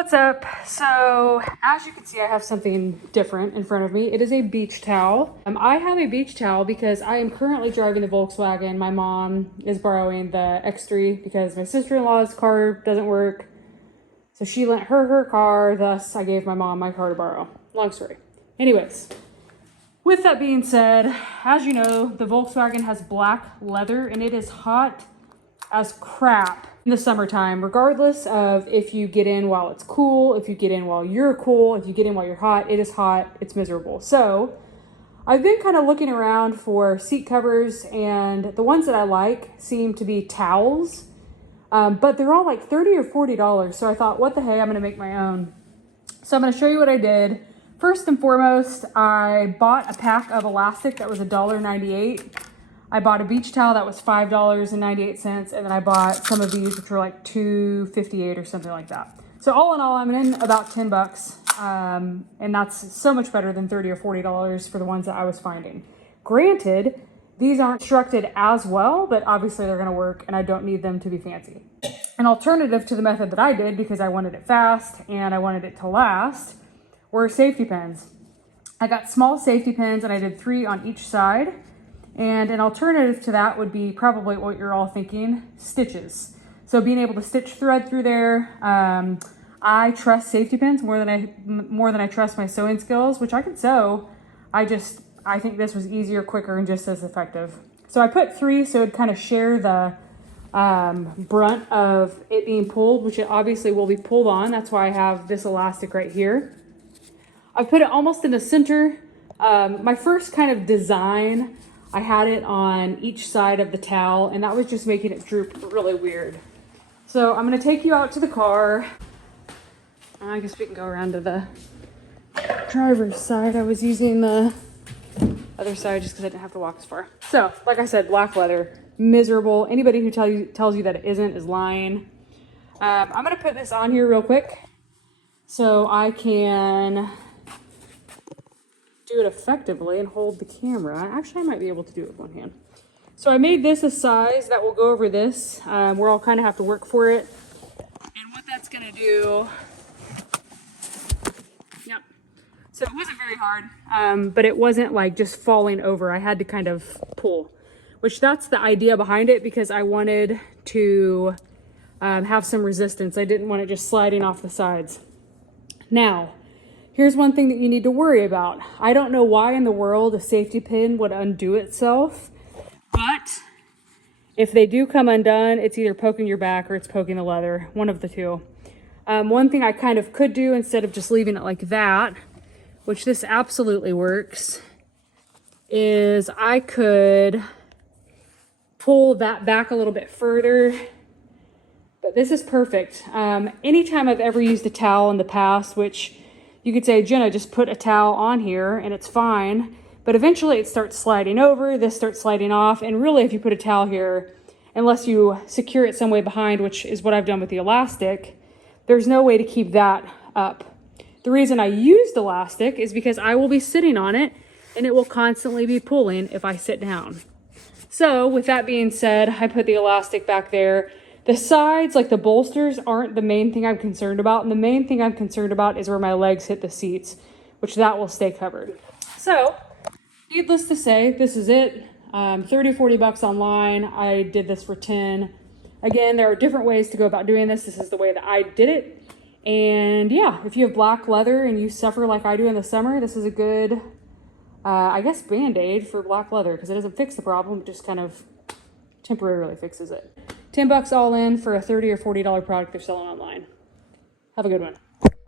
What's up? So as you can see, I have something different in front of me. It is a beach towel. I have a beach towel because I am currently driving the Volkswagen. My mom is borrowing the X3 because my sister-in-law's car doesn't work. So she lent her car, thus I gave my mom my car to borrow. Long story. Anyways, with that being said, as you know, the Volkswagen has black leather and it is hot as crap in the summertime, regardless of if you get in while it's cool, if you get in while you're cool, if you get in while you're hot, it is hot, it's miserable. So I've been kind of looking around for seat covers, and the ones that I like seem to be towels, but they're all like $30 or $40. So I thought, what the hey, I'm gonna make my own. So I'm gonna show you what I did. First and foremost, I bought a pack of elastic that was $1.98. I bought a beach towel that was $5.98, and then I bought some of these, which were like $2.58 or something like that. So all in all, I'm in about 10 bucks, and that's so much better than $30 or $40 for the ones that I was finding. Granted, these aren't constructed as well, but obviously they're gonna work, and I don't need them to be fancy. An alternative to the method that I did, because I wanted it fast and I wanted it to last, were safety pins. I got small safety pins, and I did 3 on each side. And an alternative to that would be probably what you're all thinking, stitches. So being able to stitch thread through there. I trust safety pins more than I trust my sewing skills, which I can sew. I think this was easier, quicker, and just as effective. So I put 3 so it'd kind of share the brunt of it being pulled, which it obviously will be pulled on. That's why I have this elastic right here. I put it almost in the center. My first kind of design, I had it on each side of the towel, and that was just making it droop really weird. So I'm gonna take you out to the car. I guess we can go around to the driver's side. I was using the other side just because I didn't have to walk as far. So, like I said, black leather, miserable. Anybody who tells you that it isn't is lying. I'm gonna put this on here real quick so I can do it effectively and hold the camera. Actually, I might be able to do it with one hand. So I made this a size that will go over this. We're all kind of have to work for it. And what that's gonna do, yep. So it wasn't very hard, but it wasn't like just falling over. I had to kind of pull, which that's the idea behind it, because I wanted to have some resistance. I didn't want it just sliding off the sides. Now, here's one thing that you need to worry about. I don't know why in the world a safety pin would undo itself, but if they do come undone, it's either poking your back or it's poking the leather, one of the two. One thing I kind of could do instead of just leaving it like that, which this absolutely works, is I could pull that back a little bit further, but this is perfect. Anytime I've ever used a towel in the past, which you could say, Jenna, just put a towel on here and it's fine. But eventually it starts sliding over, this starts sliding off. And really, if you put a towel here, unless you secure it some way behind, which is what I've done with the elastic, there's no way to keep that up. The reason I used elastic is because I will be sitting on it and it will constantly be pulling if I sit down. So with that being said, I put the elastic back there. The sides, like the bolsters, aren't the main thing I'm concerned about. And the main thing I'm concerned about is where my legs hit the seats, which that will stay covered. So, needless to say, this is it. 30, 40 bucks online. I did this for 10. Again, there are different ways to go about doing this. This is the way that I did it. And yeah, if you have black leather and you suffer like I do in the summer, this is a good, I guess, Band-Aid for black leather, because it doesn't fix the problem, it just kind of temporarily fixes it. 10 bucks all in for a $30 or $40 product they're selling online. Have a good one.